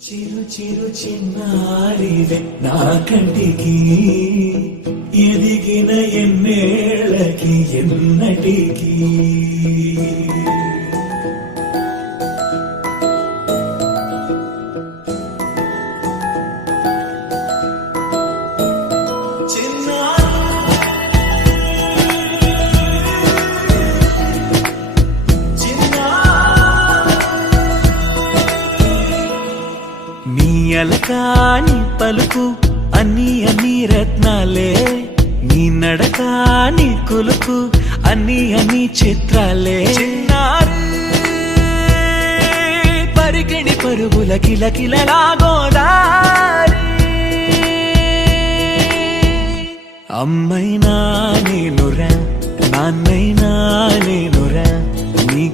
చిరు చిరు చిన్నారివే నా కంటికి ఎదిగిన ఎన్నేళ్ళకి ఎన్నటికి అలకాని పలుకు అన్ని అన్ని రత్నాలే నీ నడకాని కులుకు అన్ని అన్ని చిత్రాలే పరికిణి పరుగుల కిలకిలలా గోదారి అమ్మైనా నేనురా నాన్నైనా నేనురా